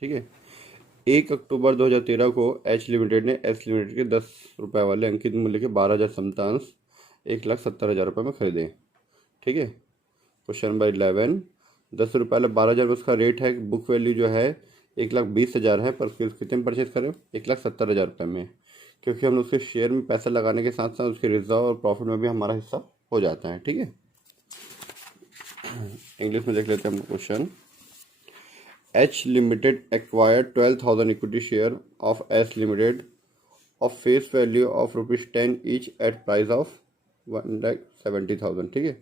ठीक है। 1 अक्टूबर 2013 को एच लिमिटेड ने एस लिमिटेड के 10 रुपये वाले अंकित मूल्य के 12,000 समतांश 1,70,000 रुपये में खरीदे। ठीक है। क्वेश्चन नंबर 11, 10 रुपये वाले 12,000 में उसका रेट है, बुक वैल्यू जो है 1,20,000 है, पर फिर कितने में परचेज करें? 1,70,000 रुपये में, क्योंकि हम उसके शेयर में पैसा लगाने के साथ साथ उसके रिजर्व और प्रॉफिट में भी हमारा हिस्सा हो जाता है। ठीक है। इंग्लिश में देख लेते हैं हम question. H limited acquired 12,000 equity share of S limited of face value of ₹10 each at price of 1,70,000। ठीक है।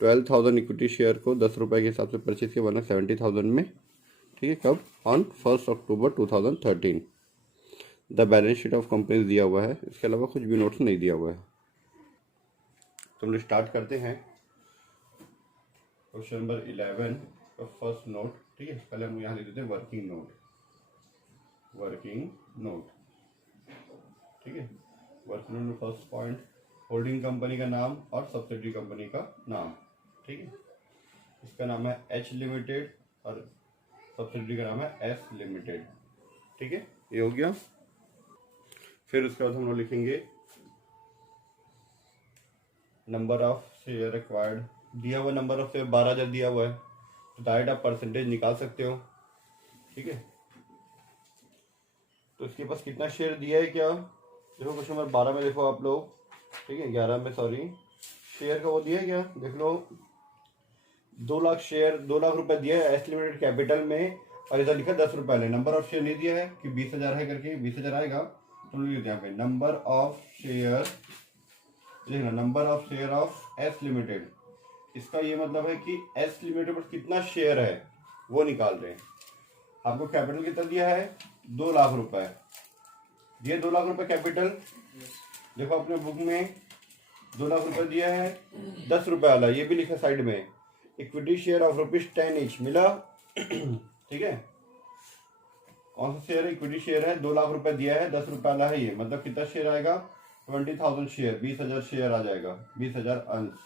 12,000 इक्विटी शेयर को 10 रुपये के हिसाब से परचेज किया 1,70,000 में। ठीक है। कब? On 1 October 2013। The balance sheet of company दिया हुआ है, इसके अलावा कुछ भी नोट्स नहीं दिया हुआ है। तो हम स्टार्ट करते हैं क्वेश्चन नंबर 11 का फर्स्ट नोट। ठीक है। पहले हम यहाँ लिख देते हैं वर्किंग नोट। ठीक है। वर्किंग नोट में फर्स्ट पॉइंट होल्डिंग कंपनी का नाम और सब्सिडरी कंपनी का नाम। ठीक है। इसका नाम है एच लिमिटेड और सब्सिडरी का नाम है एस लिमिटेड। ठीक है। ये हो गया। फिर उसके बाद हम लोग लिखेंगे नंबर ऑफ शेयर एक्वायर्ड। दिया हुआ नंबर ऑफ शेयर 12,000 दिया हुआ है, तो डायरेक्ट आप परसेंटेज निकाल सकते हो। ठीक है। तो इसके पास कितना शेयर दिया है क्या? देखो क्वेश्चन नंबर 12 में देखो आप लोग। ठीक है। 11 में सॉरी, शेयर का वो दिया है क्या? देख लो, 2 लाख शेयर, 2 लाख रुपए दिया है एस लिमिटेड कैपिटल में, और इधर लिखा 10 रुपए। नंबर ऑफ शेयर नहीं दिया है कि 20,000 है करके, 20,000 आएगा तो लिख यहाँ पे नंबर ऑफ शेयर। देखना, number of share of S limited, इसका ये मतलब है कि एस लिमिटेड पर कितना शेयर है वो निकाल रहे हैं। आपको कैपिटल कितना दिया है? 2 लाख रुपए। ये 2 लाख रुपए कैपिटल। देखो अपने बुक में 2 लाख रुपए दिया है, 10 रुपए वाला ये भी लिखा साइड में, इक्विटी शेयर ऑफ ₹10 ईच मिला। ठीक है। कौन सा शेयर है? इक्विटी शेयर है, 2 लाख रुपए दिया है, 10 रुपए वाला है ये, मतलब कितना शेयर आएगा? 20,000 शेयर, 20,000 शेयर आ जाएगा, 20,000 अंश।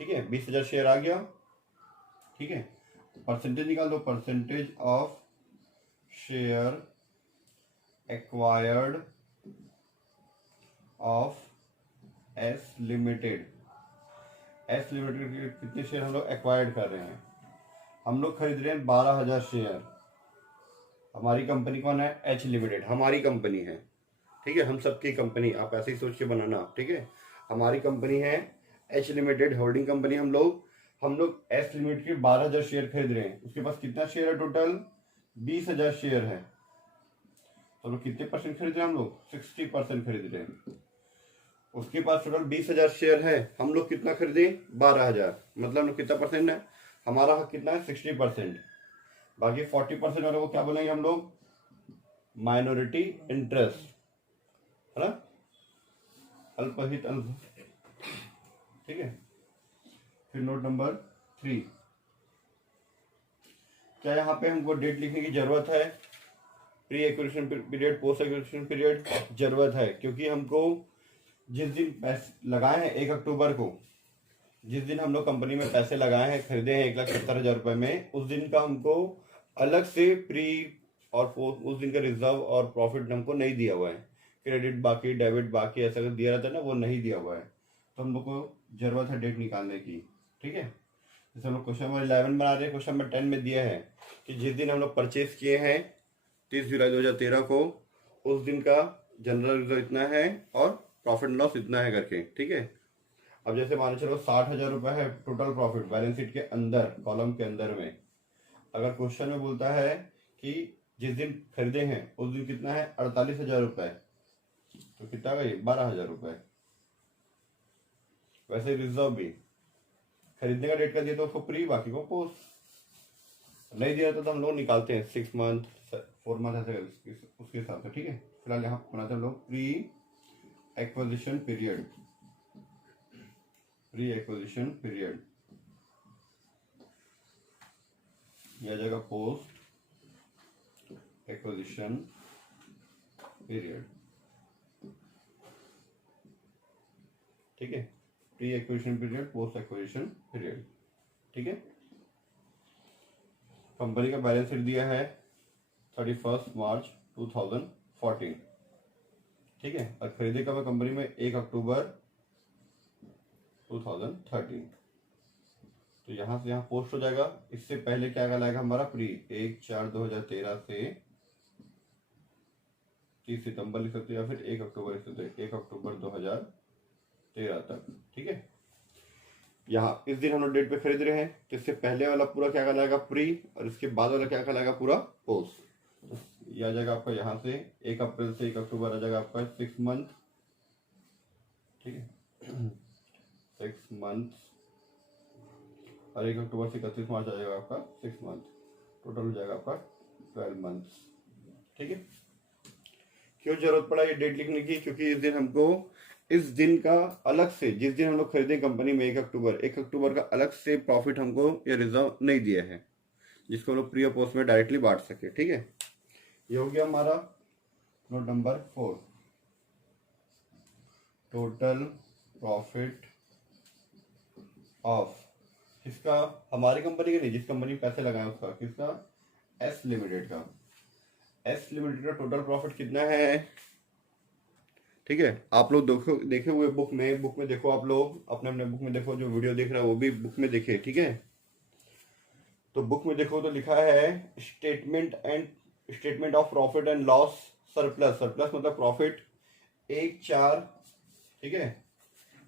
ठीक है। 20,000 शेयर आ गया। ठीक है। परसेंटेज निकाल दो, percentage of share acquired of S limited. S limited के कितने शेयर हम लोग एक्वायर्ड कर रहे हैं? हम लोग खरीद रहे हैं 12,000 शेयर। हमारी कंपनी कौन है? एच लिमिटेड, हमारी कंपनी है। ठीक है। हम सबकी कंपनी, आप ऐसे ही सोच के बनाना। ठीक है। हमारी कंपनी है एच लिमिटेड होल्डिंग कंपनी। हम लोग एस लिमिटेड के 12,000 शेयर खरीद रहे हैं। उसके पास कितना शेयर है? टोटल 20,000 शेयर है। तो लोग कितने परसेंट खरीद रहे हैं? हम लोग 60% खरीद रहे हैं। उसके पास टोटल 20,000 शेयर है, हम लोग कितना खरीदे? 12,000। मतलब कितना परसेंट है? हमारा हक कितना है? 60%। बाकी 40% वाले को क्या बोलेंगे हम लोग? माइनॉरिटी इंटरेस्ट, है ना, अल्पहित अंश। ठीक है। फिर नोट नंबर 3, क्या यहाँ पे हमको डेट लिखने की जरूरत है? Pre acquisition period, post acquisition period जरूरत है, क्योंकि हमको जिस दिन पैसे लगाए हैं 1 अक्टूबर को, जिस दिन हम लोग कंपनी में पैसे लगाए हैं, खरीदे हैं 1,70,000 रुपए में, उस दिन का हमको अलग से प्री और पोस्ट, उस दिन का रिजर्व और प्रॉफिट हमको नहीं दिया हुआ है। क्रेडिट बाकी, डेबिट बाकी, ऐसा दिया रहता है ना, वो नहीं दिया हुआ है। तो हम लोग को जरूरत है डेट निकालने की। ठीक है। जैसे हम लोग क्वेश्चन नंबर 11 बना रहे हैं, क्वेश्चन नंबर 10 में दिया है कि जिस दिन हम लोग परचेज किए हैं 30 जुलाई 2013 को, उस दिन का जनरल रिजर्व इतना है और प्रॉफिट लॉस इतना है करके। ठीक है। अब जैसे मान चलो 60,000 रुपए है टोटल प्रॉफिट बैलेंस शीट के अंदर, कॉलम के अंदर में। अगर क्वेश्चन में बोलता है कि जिस दिन खरीदे हैं उस दिन कितना है? 48,000 रुपए, तो कितना है? 12,000 रुपए। वैसे रिजर्व भी खरीदने का डेट का दिया तो उसको प्री, बाकी को पोस्ट। नहीं दिया तो हम लोग निकालते हैं 6 मंथ 4 मंथ ऐसे उसके हिसाब से। ठीक है। फिलहाल यहाँ बनाते हैं हम लोग pre acquisition period. Pre acquisition period यह जगह पोस्ट एक्विजिशन पीरियड। ठीक है। Pre acquisition period, post acquisition period. ठीक है। कंपनी का बैलेंस शीट दिया है, 31 मार्च 2014, ठीक है। और खरीदे कब है कंपनी में? 1 अक्टूबर 2013। तो यहाँ से यहाँ पोस्ट हो जाएगा। इससे पहले क्या कहलाएगा हमारा? प्री। 1/4/2013 से 30 सितंबर लिख सकते हो, या फिर 1 अक्टूबर लिख सकते हो, 1 अक्टूबर 2013 तक, ठीक है। यहाँ इस दिन हम लोग डेट पे खरीद रहे हैं, तो इससे पहले वाला पूरा क्या कहलाएगा? प्री, और इसके बाद वाला क्या कहलाएगा? पूरा पोस्ट। तो ये आ जाएगा आपका यहाँ से 1 अप्रैल से 1 अक्टूबर आ जाएगा आपका 6 मंथ, ठीक है। 6 मंथ, और 1 अक्टूबर से 31 मार्च आ जाएगा आपका 6 मंथ। टोटल हो जाएगा आपका 12 मंथ्स, ठीक है। क्यों जरूरत पड़ा ये डेट लिखने की? क्योंकि इस दिन हमको, इस दिन का अलग से, जिस दिन हम लोग खरीदे कंपनी में 1 अक्टूबर का अलग से प्रॉफिट हमको ये रिजर्व नहीं दिया है, जिसको हम लोग प्री और पोस्ट में डायरेक्टली बांट सके, ठीक है। ये हो गया हमारा note number 4, total profit of, किसका? हमारी कंपनी का नहीं, जिस कंपनी में पैसे लगाए उसका। किसका? एस लिमिटेड का। एस लिमिटेड का टोटल प्रॉफिट कितना है? ठीक है, आप लोग देखे हुए बुक में देखो, आप लोग अपने अपने बुक में देखो, जो वीडियो देख रहा है वो भी बुक में देखे, ठीक है। तो बुक में देखो तो लिखा है statement of profit and loss surplus. Surplus मतलब प्रॉफिट 1/4, ठीक है,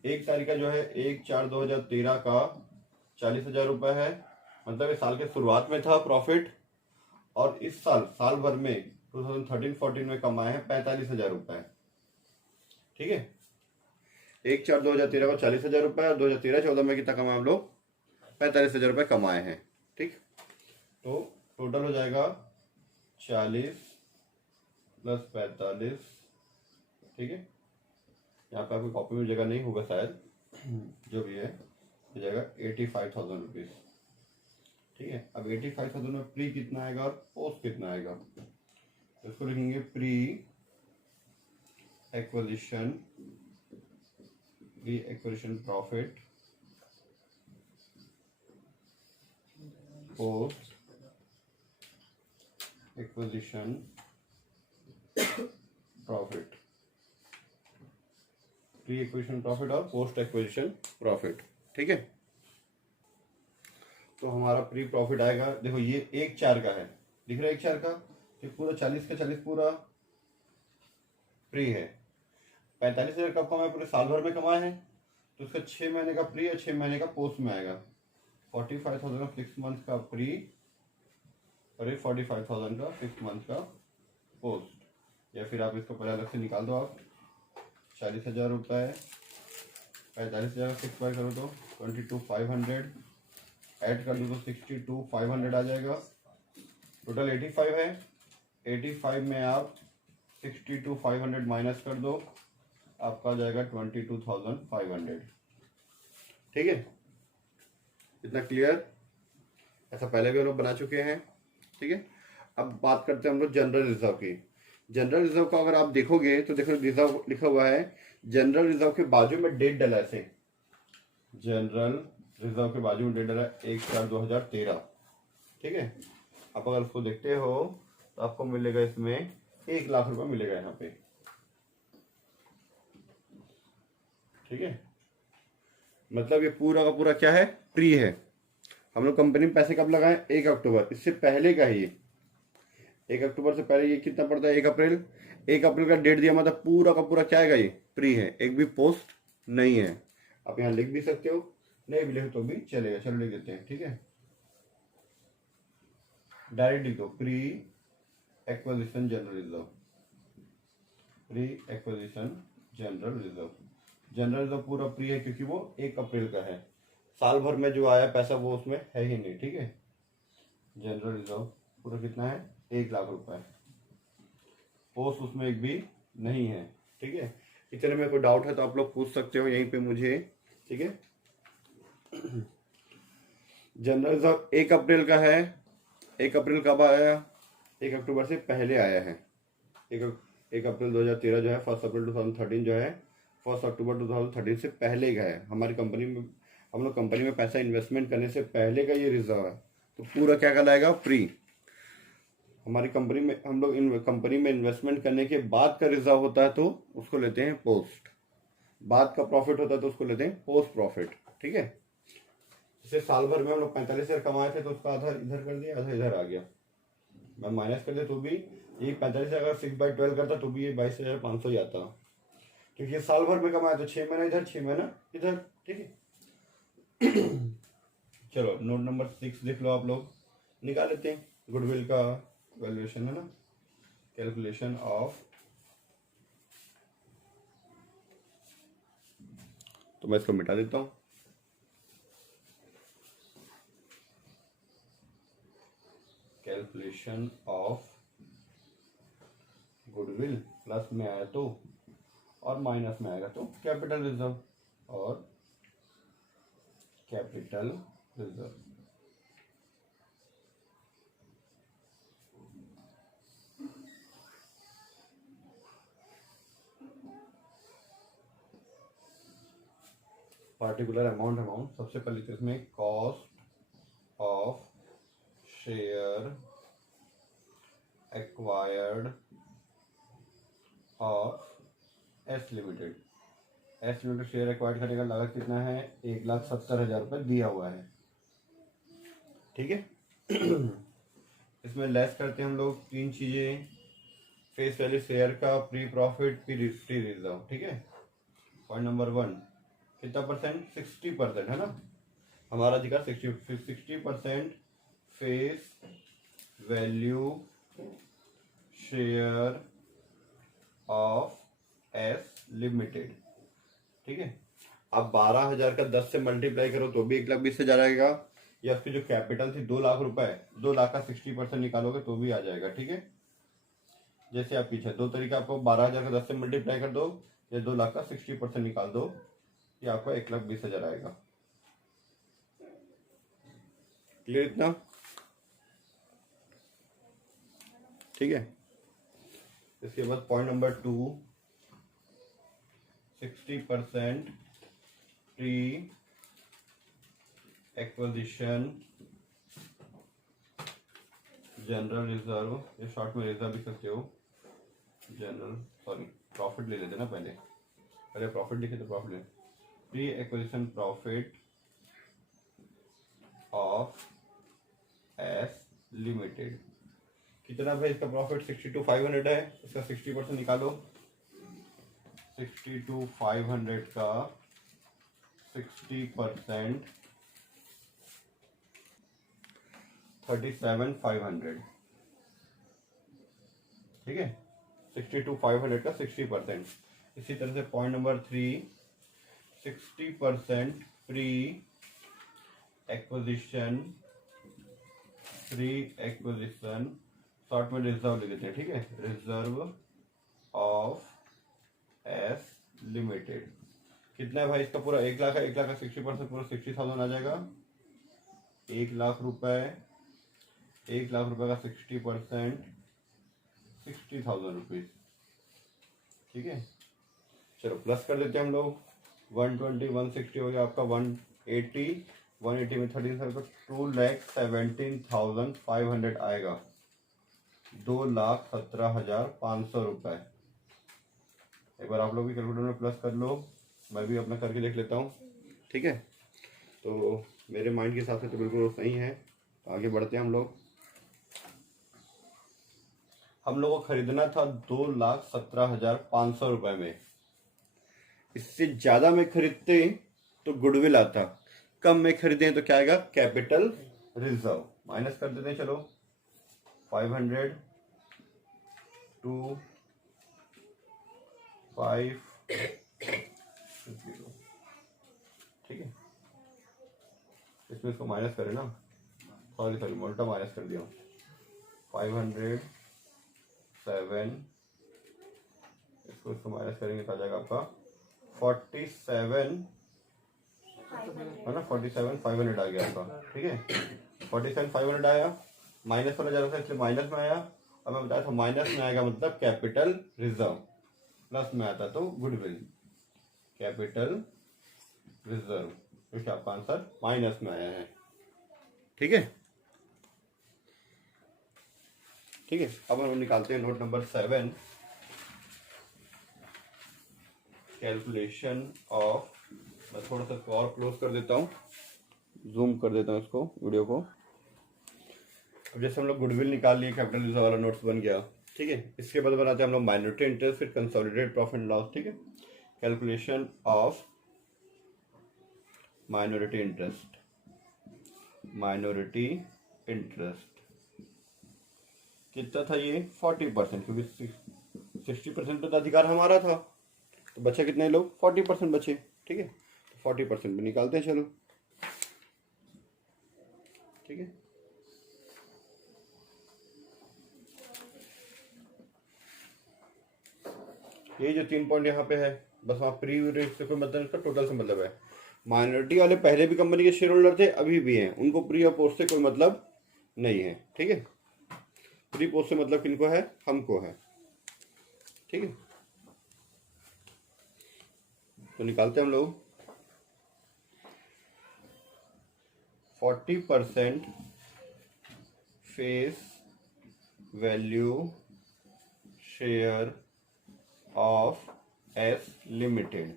1 तारीख का जो है 1/4/2013 का 40,000 रुपये है। मतलब इस साल के शुरुआत में था प्रॉफिट, और इस साल भर में 2013-14 में कमाए हैं 45,000 रुपये, ठीक है। 1/4/2013 को 40,000 रुपये, और 2013-14 में कितना कमाए हम लोग? 45,000 रुपये कमाए हैं, ठीक। तो टोटल हो जाएगा 40 + 45, ठीक है। यहाँ पे आपकी कॉपी में जगह नहीं होगा शायद, जो भी है हो जाएगा 85,000 रुपीज, ठीक है। अब 85,000 में प्री कितना आएगा और पोस्ट कितना आएगा? इसको लिखेंगे pre acquisition profit, post acquisition profit, pre acquisition profit और पोस्ट एक्विजिशन प्रॉफिट, ठीक है। तो हमारा प्री प्रॉफिट आएगा, देखो ये 1/4 का है, दिख रहा है 1/4 का, ये पूरा 40 का 40 पूरा प्री है। 45,000 कब कमाए? पूरे साल भर में कमाए हैं, तो उसका 6 महीने का प्री और 6 महीने का पोस्ट में आएगा। 45,000 का 6 मंथ का प्री, और 45,000 का 6 मंथ का पोस्ट, या फिर आप इसको पहले अलग से निकाल दो। आप 40,000 रुपये 45,000 का 6 बार करो तो 22,500, ऐड कर दो तो 62,500 आ जाएगा। टोटल 85 है, 85 में आप 62,500 माइनस कर दो, आपका आ जाएगा 22,500, ठीक है। इतना क्लियर? ऐसा पहले भी हम लोग बना चुके हैं, ठीक है। अब बात करते हैं हम लोग जनरल रिजर्व की। जनरल रिजर्व का अगर आप देखोगे तो देखो रिजर्व लिखा हुआ है, जनरल रिजर्व के बाजू में डेट डला है, जनरल रिजर्व के बाजू में डेट डला है 1/4/2013, ठीक है। आप अगर उसको देखते हो तो आपको मिलेगा इसमें 1 लाख रुपए मिलेगा यहाँ पे, ठीक है। मतलब ये पूरा का पूरा क्या है? प्री है। हम लोग कंपनी में पैसे कब लगाए? 1 अक्टूबर, इससे पहले का ही 1 अक्टूबर से पहले ये कितना पड़ता है? 1 अप्रैल। 1 अप्रैल का डेट दिया, मतलब पूरा का पूरा क्या है? ये प्री है, एक भी पोस्ट नहीं है। आप यहाँ लिख भी सकते हो, नहीं भी लिखे तो भी चलेगा, चलो लिख देते हैं, ठीक है। डायरेक्ट लिख दो, pre acquisition general reserve, pre acquisition general reserve. General reserve पूरा प्री है क्योंकि वो 1 अप्रैल का है, साल भर में जो आया पैसा वो उसमें है ही नहीं, ठीक है। जनरल रिजर्व पूरा कितना है? 1 लाख रुपए। पोस्ट उसमें एक भी नहीं है, ठीक है। इतने में कोई डाउट है तो आप लोग पूछ सकते हो यहीं पे मुझे, ठीक है। जनरल रिजर्व 1 अप्रैल का है। 1 अप्रैल कब आया? 1 अक्टूबर से पहले आया है। 1 अप्रैल 2013 जो है 1 अप्रैल 2013 जो है 1 अक्टूबर 2013 से पहले का है। हमारी कंपनी में, हम लोग कंपनी में पैसा इन्वेस्टमेंट करने से पहले का ये रिजर्व है, तो पूरा क्या कहलाएगा? प्री। हमारी कंपनी में हम लोग इन कंपनी में इन्वेस्टमेंट करने के बाद का रिजर्व होता है तो उसको लेते हैं पोस्ट, बाद का प्रॉफिट होता है तो उसको लेते हैं पोस्ट प्रॉफिट। ठीक है, जैसे साल भर में हम लोग 45,000 कमाए थे तो उसका आधा इधर कर दिया, आधा इधर आ गया, मैं माइनस कर दिया तो भी ये 45,000 अगर 6/12 करता तो भी ये 22,500 ही आता, क्योंकि ये साल भर में कमाया तो 6 महीना इधर 6 महीना इधर। ठीक है चलो नोट नंबर 6 देख लो, आप लोग निकाल लेते हैं। गुडविल का वैल्यूएशन है ना, कैलकुलेशन ऑफ, तो मैं इसको मिटा देता हूं। कैलकुलेशन ऑफ गुडविल प्लस में आया तो और माइनस में आएगा तो कैपिटल रिजर्व, और कैपिटल रिजर्व। पार्टिकुलर अमाउंट सबसे पहले तो इसमें cost of share acquired of S limited. S limited share acquired करने का लागत कितना है, 1,70,000 रुपये दिया हुआ है। ठीक है इसमें लेस करते हैं हम लोग 3 चीजें, फेस वैल्यू शेयर का, प्री प्रॉफिट, प्री रिजर्व। ठीक है, पॉइंट नंबर 1 कितना परसेंट, 60% है ना, हमारा दिखा 60% face value share of S limited. ठीक है, अब 12,000 का 10 से मल्टीप्लाई करो तो भी 1,20,000 आएगा, या उसकी जो कैपिटल थी 2 लाख रुपए, 2 लाख का 60% निकालोगे तो भी आ जाएगा। ठीक है, जैसे आप पीछे 2 तरीका, आपको 12,000 का 10 से मल्टीप्लाई कर दो या 2 लाख का 60% निकाल दो, ये आपको 1,20,000 आएगा। क्लियर इतना? ठीक है, इसके बाद point number 2, 60% pre acquisition general reserve, ये शॉर्ट में रिजर्व लिख सकते हो, जनरल सॉरी प्रॉफिट ले लेते ना, पहले प्रॉफिट लिखे तो प्रॉफिट ले, pre acquisition profit of S limited. कितना भाई इसका प्रॉफिट, 62,500 है, इसका 60% निकालो, 62,500 का 60% 37,500। ठीक है, 62,500 का 60%। इसी तरह से point number 3, 60% pre acquisition short में रिजर्व ले लेते हैं। ठीक है, रिजर्व ऑफ एस लिमिटेड कितना है भाई, इसका पूरा 1 लाख है, 1 लाख का 60% पूरा 60,000 आ जाएगा, 1 लाख रुपए, 1 लाख रुपए का 60% 60,000 रुपीज। ठीक है, चलो प्लस कर लेते हैं हम लोग, 120 160 हो गया आपका 180, 180 में 13 सर 2,17,500 आएगा, 2,17,500 रुपए। एक बार आप लोग भी कैलकुलेटर में प्लस कर लो, मैं भी अपना करके देख लेता हूँ। ठीक है, तो मेरे माइंड के हिसाब से तो बिल्कुल सही है। आगे बढ़ते हैं हम लोग। हम लोग को खरीदना था 2,17,500 रुपए में, इससे ज्यादा में खरीदते तो गुडविल आता, कम में खरीदे तो क्या आएगा, कैपिटल रिजर्व। माइनस कर देते हैं, चलो 500 2 5 0। ठीक है, इसमें इसको माइनस करें ना, सॉरी उल्टा माइनस कर दिया, 507, इसको माइनस करेंगे तो आ जाएगा आपका 47 है ना, 47,500 आ गया आपका। ठीक है, 47,500 आया, माइनस वाला जा रहा था इसलिए माइनस में आया। अब मैं बताया था माइनस में आएगा मतलब कैपिटल रिजर्व, प्लस में आता तो गुडविल, कैपिटल रिजर्व, क्योंकि आपका आंसर माइनस में आया है। ठीक है, ठीक है। अब हम निकालते हैं नोट नंबर 7, कैलकुलेशन ऑफ। मैं थोड़ा सा इसको और क्लोज कर देता हूँ, जूम कर देता हूँ इसको वीडियो को। अब जैसे हम लोग गुडविल निकाल लिए, कैपिटल रिजर्व वाला नोट्स बन गया, ठीक है। इसके बाद बनाते हैं हम लोग माइनॉरिटी इंटरेस्ट, फिर कंसोलिडेटेड प्रॉफिट एंड लॉस, ठीक है। Calculation of minority interest, minority interest कितना था ये 40%, क्योंकि 60% पे तो अधिकार हमारा था, तो बचे कितने लोग 40% बचे, ठीक है। तो 40% भी निकालते हैं, चलो ठीक है। ये जो 3 पॉइंट यहाँ पे है, बस वहाँ प्री से कोई मतलब, इसका टोटल से मतलब है। माइनॉरिटी वाले पहले भी कंपनी के शेयर होल्डर थे, अभी भी हैं, उनको प्री और पोस्ट से कोई मतलब नहीं है, ठीक है। प्री पोस्ट से मतलब किनको है, हमको है, ठीक है। तो निकालते हैं हम लोग 40% face value share of S limited.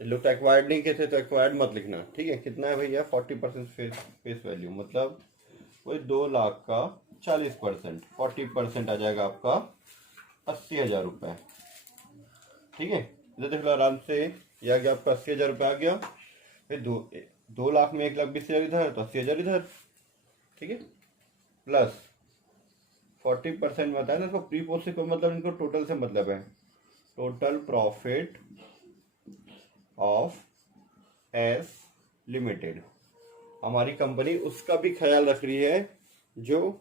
लोग तो एक्वायर्ड नहीं कहते, तो एक्वायर्ड मत लिखना, ठीक है। कितना है भैया 40% फेस वैल्यू, मतलब वही 2 लाख का 40%, 40% आ जाएगा आपका 80,000 रुपये, ठीक है। इधर देख लो आराम से, ये आ गया आपका 80,000 रुपये आ गया। फिर 2 लाख में 1,20,000 इधर, तो 80,000 इधर, ठीक है। प्लस 40% बताया ना, इसको प्री पोस्ट से कोई मतलब, इनको टोटल से मतलब है। Total profit of S limited, हमारी कंपनी उसका भी ख्याल रख रही है जो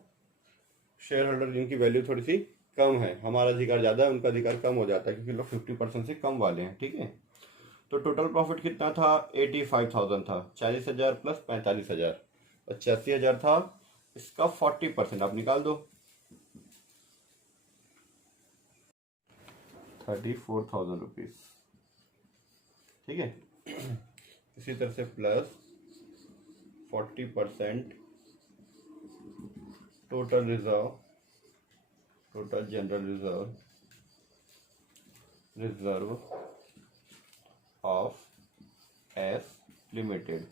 शेयर होल्डर जिनकी वैल्यू थोड़ी सी कम है, हमारा अधिकार ज़्यादा है, उनका अधिकार कम हो जाता है, क्योंकि लोग 50% से कम वाले हैं, ठीक है। तो टोटल प्रॉफिट कितना था 85,000 था, 40,000 प्लस 45,000, 85,000 था। इसका 40% आप निकाल दो, 34,000 रुपीज, ठीक है। इसी तरह से plus 40% total reserve, total general reserve, reserve of S limited.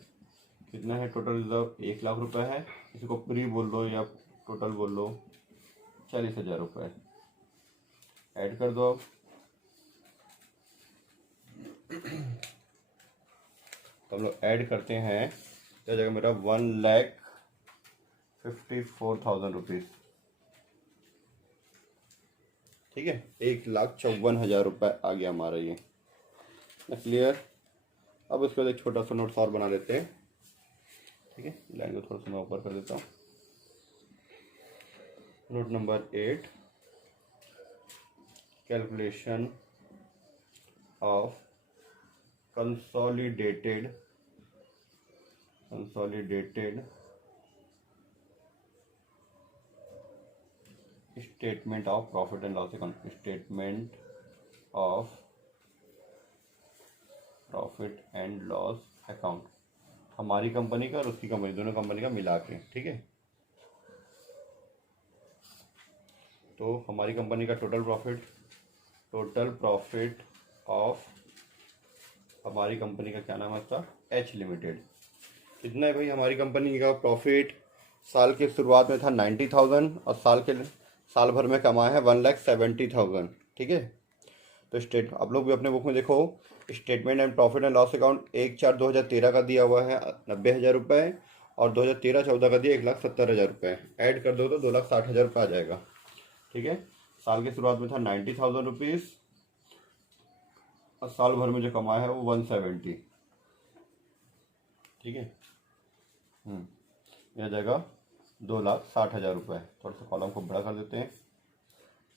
कितना है टोटल रिजर्व 1 लाख रुपए है, इसी को प्री बोल दो या टोटल बोल लो, 40,000 रुपये। ऐड कर दो अब, तो हम लोग ऐड करते हैं, तो जगह मेरा 1,54,000 रुपीज़, ठीक है। 1,54,000 रुपये आ गया हमारा ये, क्लियर। अब उसके बाद एक छोटा सा नोट्स और बना लेते हैं, ठीक है। लाइन को थोड़ा सा मैं ऊपर कर देता हूँ। Note number 8, calculation of consolidated statement of profit and loss account, statement of profit and loss account, हमारी कंपनी का और उसकी कंपनी, दोनों कंपनी का मिला के, ठीक है। तो हमारी कंपनी का टोटल प्रॉफिट ऑफ हमारी कंपनी का क्या नाम है इसका, एच लिमिटेड। कितना है भाई हमारी कंपनी का प्रॉफिट, साल के शुरुआत में था 90,000 और साल भर में कमाया है 1,70,000, ठीक है। तो आप लोग भी अपने बुक में देखो, statement and profit and loss account 1/4/2013 का दिया हुआ है 90,000 रुपये, और 2013-14 का दिया 1,70,000 रुपये। ऐड कर दो तो 2,60,000 रुपये आ जाएगा, ठीक है। साल की शुरुआत में था 90,000 रुपीज़ और साल भर में जो कमाया है वो 170, ठीक है। यह जाएगा 2,60,000 रुपये। थोड़ा सा कॉलम को बड़ा कर देते हैं,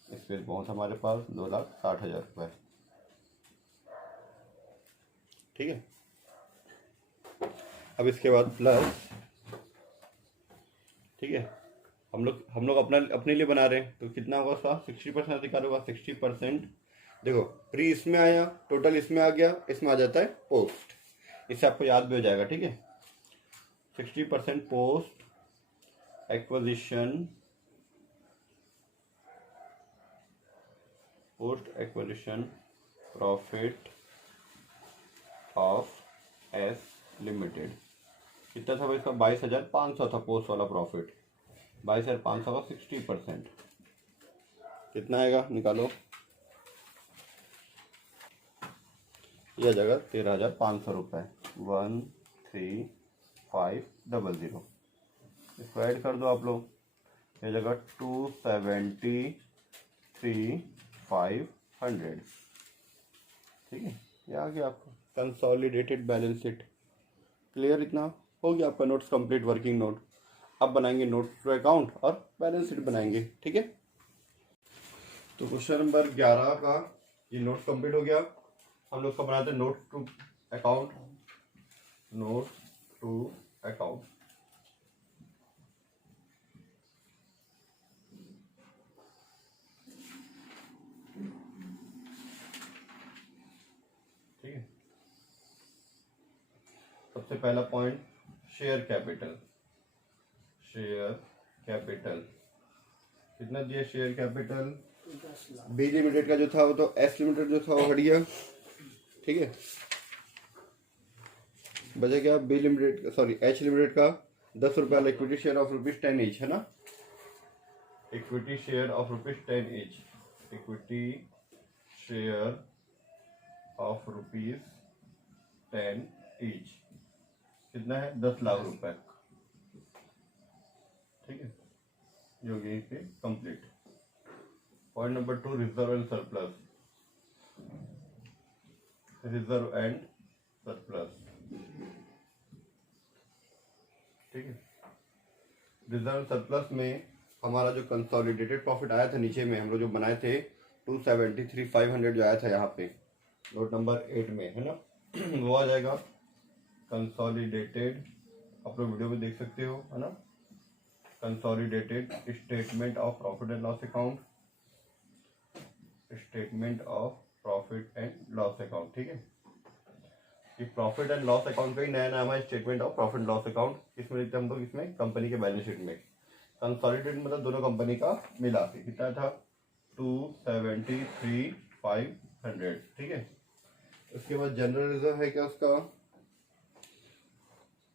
स्पेस बहुत हमारे पास, 2,60,000 रुपये, ठीक है। अब इसके बाद प्लस, ठीक है, हम लोग अपने लिए बना रहे हैं, तो कितना होगा उसका 60% अधिकार होगा। 60% देखो, प्री इसमें आया, टोटल इसमें आ गया, इसमें आ जाता है पोस्ट, इससे आपको याद भी हो जाएगा, ठीक है। 60% post acquisition post acquisition profit of S limited कितना था भाई इसका? 22,500 था पोस्ट वाला प्रॉफिट। 22,500 का 60% कितना आएगा? निकालो। यह आ जाएगा 13,500 रुपये। 13500 इसको ऐड कर दो आप लोग। यह जगह 273,500। ठीक है, ये आ गया आपका कंसोलिडेटेड बैलेंस शीट। क्लियर? इतना हो गया आपका नोट्स कंप्लीट, वर्किंग नोट। अब बनाएंगे नोट्स टू अकाउंट और बैलेंस शीट बनाएंगे। ठीक है, तो क्वेश्चन नंबर 11 का ये नोट्स कंप्लीट हो गया। हम लोग का बनाते हैं note to account. Note to account ठीक है। सबसे पहला point share capital. Share capital कितना दिया? शेयर कैपिटल बी लिमिटेड का जो था वो तो एस लिमिटेड जो था वो हट गया। ठीक है, बचा क्या? B limited, sorry H limited का 10 रुपया इक्विटी शेयर ऑफ ₹10 ईच, है ना? Equity share of ₹10 each. Equity share of ₹10 each कितना है? 10 लाख रुपए। ठीक है, जो यहीं पे complete. Point number 2 reserve and surplus. Reserve and surplus ठीक है। रिजर्व सरप्लस में हमारा जो कंसोलिडेटेड प्रॉफिट आया था नीचे में हम लोग जो बनाए थे 273,500 जो आया था यहाँ पे नोट नंबर 8 में, है ना? वो आ जाएगा कंसोलिडेटेड। आप लोग वीडियो में देख सकते हो, है ना? Consolidated statement of profit and loss account. Statement of profit and loss account. ठीक है, कि प्रॉफिट एंड लॉस अकाउंट का ही नया नाम है statement of profit loss account. इसमें लिखते हैं हम लोग इसमें कंपनी के बैलेंस शीट में। कंसोलिडेटेड मतलब दोनों कंपनी का मिला के कितना था? 273,500। ठीक है, उसके बाद जनरल रिजर्व है क्या उसका?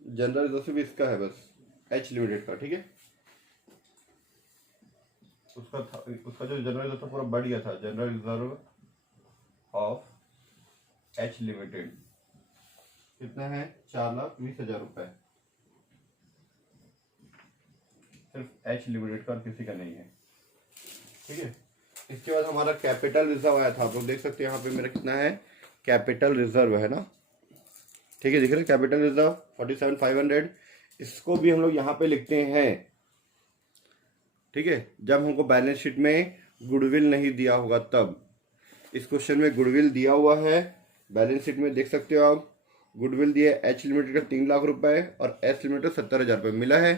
जनरल रिजर्व से भी इसका है बस एच लिमिटेड का। ठीक है, उसका जो जनरल रिजर्व था पूरा बढ़ गया था। General reserve of H limited कितना है? 4,20,000 रुपए। सिर्फ एच लिमिटेड का, किसी का नहीं है। ठीक है, इसके बाद हमारा कैपिटल रिजर्व आया था। आप लोग देख सकते हैं यहाँ पे मेरा कितना है? कैपिटल रिजर्व, है ना? ठीक है, दिख रहा है कैपिटल रिजर्व 47,500। इसको भी हम लोग यहाँ पे लिखते हैं। ठीक है, जब हमको बैलेंस शीट में गुडविल नहीं दिया होगा तब। इस क्वेश्चन में गुडविल दिया हुआ है, बैलेंस शीट में देख सकते हो आप। गुडविल दिया एच लिमिटेड का 3 लाख रुपए और एस लिमिटेड 70,000 रुपये मिला है।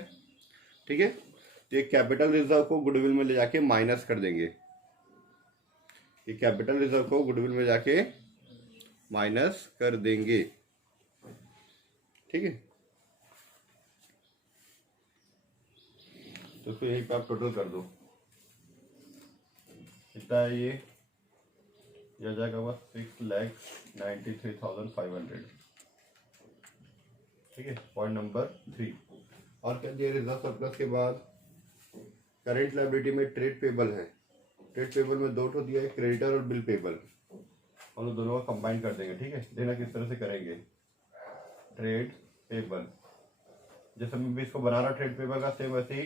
ठीक है, तो ये कैपिटल रिजर्व को गुडविल में ले जाके माइनस कर देंगे। ये कैपिटल रिजर्व को गुडविल में जाके माइनस कर देंगे। ठीक है, तो इसको यहीं पे आप टोटल कर दो। कितना है ये? यह जाएगा बस 6,93,500। ठीक है, पॉइंट नंबर 3। और क्या दिया रिजर्व सरप्लस के बाद? करेंट लायबिलिटी में ट्रेड पेबल है। ट्रेड पेबल में दो ठो दिया है, क्रेडिटर और बिल पेबल। हम लोग दोनों का कंबाइन कर देंगे। ठीक है, देखना किस तरह से करेंगे। ट्रेड पेबल जैसे मैं भी इसको बना रहा ट्रेड पेबल का, सेम वैसे ही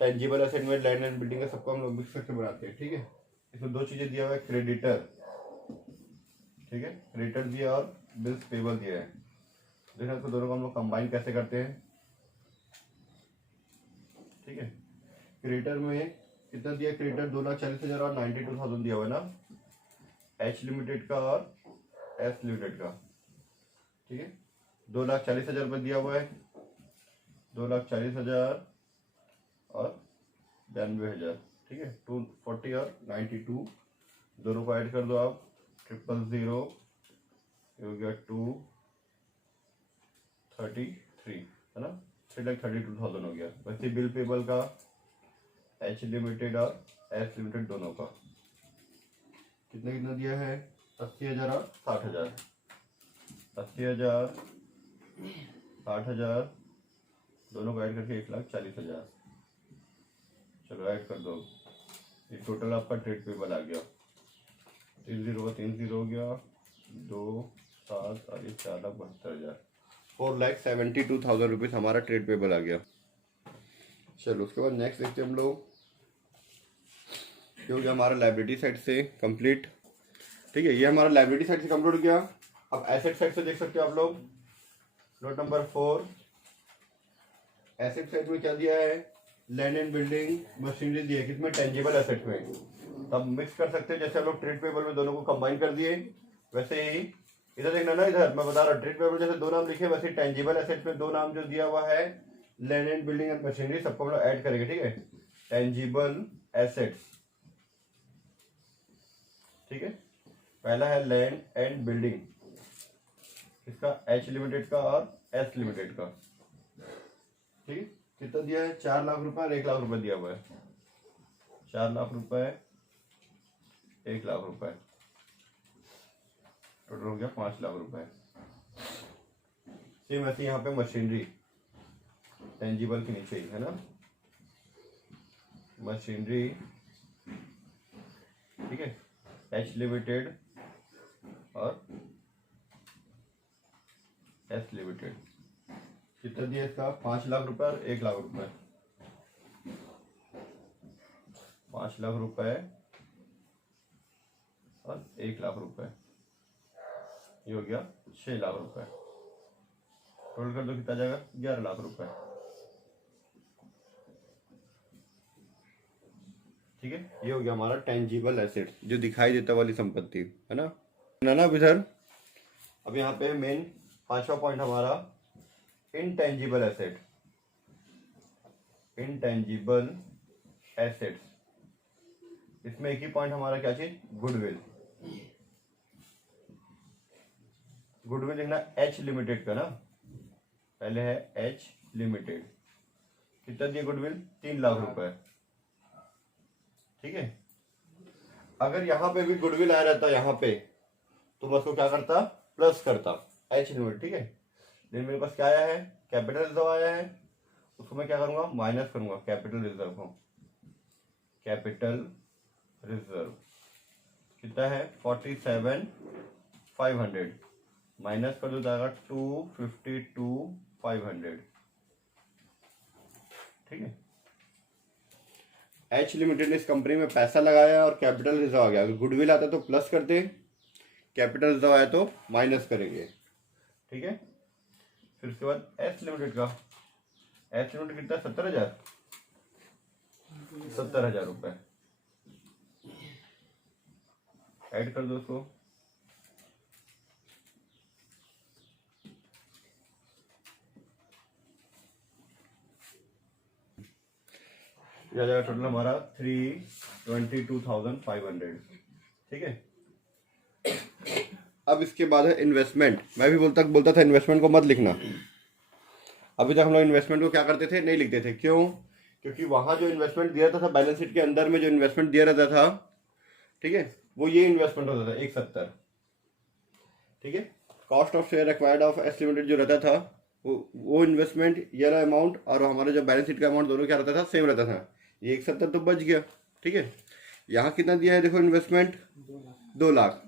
टेंजिबल एसेट में लैंड एंड बिल्डिंग का सबको हम लोग मिक्स करके बनाते हैं। ठीक है, इसमें दो चीजें दिया हुआ है, क्रेडिटर। ठीक है, क्रेडिटर दिया और बिल्स पेबल दिया है। देखना इसको दोनों को हम लोग कंबाइन कैसे करते हैं। ठीक है, क्रेडिटर में कितना दिया? क्रेडिटर 2,40,000 और 92,000 दिया हुआ है ना, एच लिमिटेड का और एस लिमिटेड का। ठीक है, 2,40,000 रुपये दिया हुआ है। 2,40,000 और 92,000। ठीक है, 240 और 92 दोनों को ऐड कर दो आप। 000 हो गया 233, है ना? 3,32,000 हो गया। वैसे बिल पेबल का एच लिमिटेड और एस लिमिटेड दोनों का कितना कितना दिया है, 80,000 और 60,000, 80,000 60,000 दोनों को ऐड करके 1,40,000। चलो ऐड कर दो, ये टोटल आपका ट्रेड पेबल आ गया, 30 हो गया, 2 7 और ये 4,72,000, 4,72,000 रुपीज़ हमारा ट्रेड पेबल आ गया। चलो उसके बाद नेक्स्ट देखते हैं हम लोग, ये हो गया हमारा लाइबिलिटी साइड से कंप्लीट। ठीक है, ये हमारा लाइबिलिटी साइड से कंप्लीट हो गया। अब एसेट साइड से देख सकते हो आप लोग, नोट नंबर 4, एसेट साइड में क्या दिया है, लैंड एंड बिल्डिंग मशीनरी दिया है, किसमें, टेंजिबल एसेट में। तब मिक्स कर सकते हैं, जैसे हम लोग ट्रेड पेबल में दोनों को कंबाइन कर दिए, वैसे ही इधर देखना ना, इधर मैं बता रहा हूँ ट्रेड पेबल जैसे 2 नाम लिखे, वैसे टेंजिबल एसेट में 2 नाम जो दिया हुआ है, land and building and machinery, सबको हम लोग ऐड करेंगे। ठीक है, टेंजिबल एसेट्स, ठीक है, पहला है लैंड एंड बिल्डिंग, इसका एच लिमिटेड का और एस लिमिटेड का। ठीक है, कितना दिया है, 4 लाख रुपए और 1 लाख रुपए दिया हुआ है, 4 लाख रुपए 1 लाख रुपए, टोटल हो गया 5 लाख रुपए। सेम ऐसे यहाँ पे मशीनरी टेंजिबल के नीचे ही है ना, मशीनरी, ठीक है, एच लिमिटेड और एस लिमिटेड। कितना दिया इसका, 5 लाख रुपए और 1 लाख रुपए, 5 लाख रुपए और 1 लाख रुपए, ये हो गया 6 लाख रुपए। टोटल कर दो कितना जाएगा, 11 लाख रुपए। ठीक है, ये हो गया हमारा टेंजिबल एसेट, जो दिखाई देता वाली संपत्ति है ना ना अब इधर, अब यहाँ पे मेन 5वां पॉइंट हमारा इनटेंजिबल एसेट, इनटेंजिबल एसेट्स। इसमें एक ही पॉइंट हमारा क्या चीज, गुडविल। गुडविल लिखना एच लिमिटेड का ना, पहले है एच लिमिटेड, कितना दिया गुडविल, 3 लाख रुपए। ठीक है, अगर यहाँ पे भी गुडविल आया रहता यहाँ पे, तो बस को क्या करता, प्लस करता एच लिमिटेड। ठीक है, लेकिन मेरे पास क्या आया है, कैपिटल रिजर्व आया है, उसको मैं क्या करूंगा, माइनस करूंगा कैपिटल रिजर्व को, कैपिटल रिजर्व कितना है, 47,500, माइनस कर दो जाएगा 252,500। ठीक है, एच लिमिटेड ने इस कंपनी में पैसा लगाया और कैपिटल रिजर्व आ गया। अगर गुडविल आता तो प्लस करते, कैपिटल रिजर्व आया तो माइनस करेंगे। ठीक है, फिर उसके बाद एस लिमिटेड का, एस लिमिटेड कितना, 70,000, 70,000 रुपए, ऐड कर दो उसको, यह जाएगा टोटल हमारा 322,500। ठीक है, अब इसके बाद है इन्वेस्टमेंट। मैं भी बोलता था इन्वेस्टमेंट को मत लिखना, अभी तक हम लोग इन्वेस्टमेंट को क्या करते थे, नहीं लिखते थे। क्यों, क्योंकि वहां जो इन्वेस्टमेंट दिया था बैलेंस शीट के अंदर में जो इन्वेस्टमेंट दिया रहता था, ठीक है, वो ये इन्वेस्टमेंट होता था 170। ठीक है, cost of share acquired of S limited जो रहता था, वो इन्वेस्टमेंट ये रहा अमाउंट, और हमारा जो बैलेंस शीट का अमाउंट दोनों क्या रहता था, सेम रहता था, ये 170 तो बच गया। ठीक है, यहाँ कितना दिया है देखो, इन्वेस्टमेंट 2 लाख,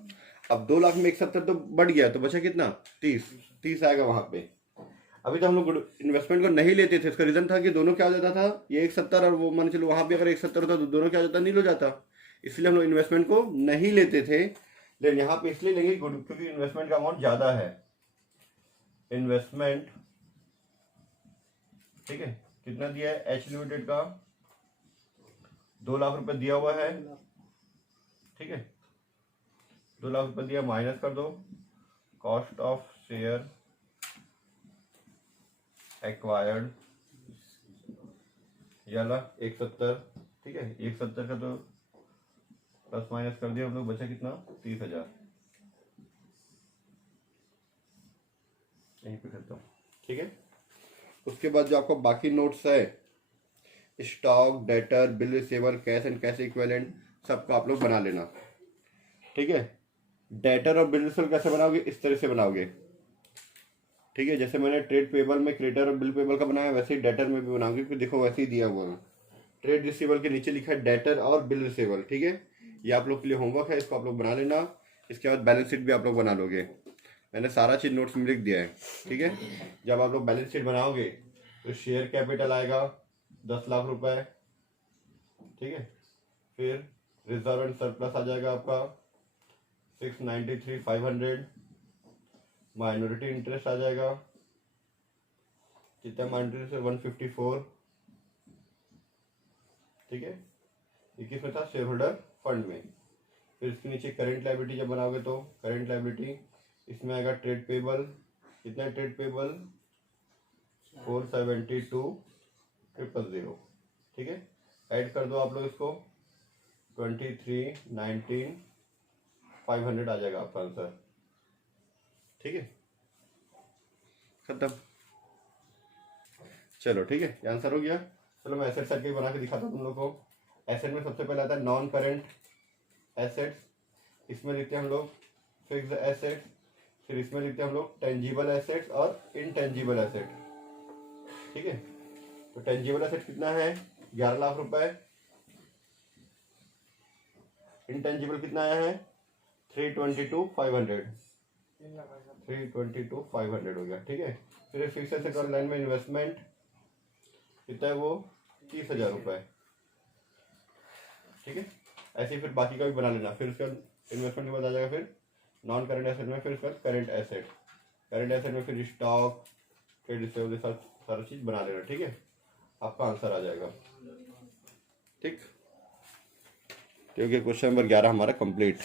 अब 2 लाख में 170 तो बढ़ गया, तो बचा कितना, 30 आएगा वहां पे। अभी तो हम लोग इन्वेस्टमेंट को नहीं लेते थे, इसका रीजन था कि दोनों क्या हो जाता था, ये 170 और वो मान चलो वहां पे अगर 170 होता तो दोनों क्या हो जाता, नील हो जाता, इसलिए हम लोग इन्वेस्टमेंट को नहीं लेते थे। लेकिन यहाँ पे इसलिए लेंगे क्योंकि इन्वेस्टमेंट का अमाउंट ज्यादा है, इन्वेस्टमेंट। ठीक है, कितना दिया है, एच लिमिटेड का 2 लाख रुपए दिया हुआ है। ठीक है, 2 लाख रुपए दिया, माइनस कर दो कॉस्ट ऑफ शेयर एक्वायर्ड, याला 170। ठीक है, 170 का तो प्लस माइनस कर दिया हम लोग, बचा कितना, 30,000। यहीं पे करता हूँ। ठीक है, उसके बाद जो आपको बाकी नोट्स है, stock, debtor, bill receiver, cash and cash equivalent, सबको आप लोग बना लेना। ठीक है। डेटर और बिल रिसीवेबल कैसे बनाओगे, इस तरह से बनाओगे, ठीक है। जैसे मैंने ट्रेड पेबल में क्रेडिटर और बिल पेबल का बनाया, वैसे ही डेटर में भी बनाओगे, क्योंकि देखो वैसे ही दिया हुआ है। ट्रेड रिसीवेबल के नीचे लिखा है डेटर और बिल रिसीवेबल, ठीक है। ये आप लोग के लिए होमवर्क है, इसको आप लोग बना लेना। इसके बाद बैलेंस शीट भी आप लोग बना लोगे, मैंने सारा चीज़ नोट्स में लिख दिया है, ठीक है। जब आप लोग बैलेंस शीट बनाओगे तो शेयर कैपिटल आएगा 10 लाख रुपए, ठीक है। फिर रिजर्व एंड सरप्लस आ जाएगा आपका 693,500। माइनॉरिटी इंटरेस्ट आ जाएगा कितना, माइनॉरिटी 154, ठीक है। ये किसमें था, शेयर होल्डर फंड में। फिर इसके नीचे करेंट लायबिलिटी जब बनाओगे तो करेंट लायबिलिटी इसमें आएगा ट्रेड पेबल, कितना ट्रेड पेबल 472,000, ठीक है। ऐड कर दो आप लोग इसको 23,19,500 आ जाएगा आपका आंसर, ठीक है। खत्म, चलो ठीक है, ये आंसर हो गया। चलो मैं एसेट साइड बना के दिखाता हूँ तुम लोग को। एसेट में सबसे पहले आता है नॉन करेंट एसेट्स, इसमें लिखते हैं हम लोग फिक्स्ड एसेट्स। फिर इसमें लिखते हैं हम लोग टेंजिबल एसेट्स और इनटेंजिबल एसेट, ठीक है। तो टेंजिबल एसेट कितना है, 11 लाख रुपए। इनटेंजिबल कितना आया है, 322,500, 322,500 हो गया, ठीक है। फिर फिक्स एसेट और लाइन में इन्वेस्टमेंट कितना है, वो 30,000 रुपए, ठीक है। ऐसे ही फिर बाकी का भी बना लेना। फिर उसका इन्वेस्टमेंट के बाद आ जाएगा फिर नॉन करंट एसेट में, फिर उसका करेंट एसेट, करेंट एसेट में फिर स्टॉक, ट्रेड रिसीवेबल, सारा चीज बना लेना, ठीक है। आपका आंसर आ जाएगा, ठीक। क्योंकि क्वेश्चन नंबर 11 हमारा कंप्लीट।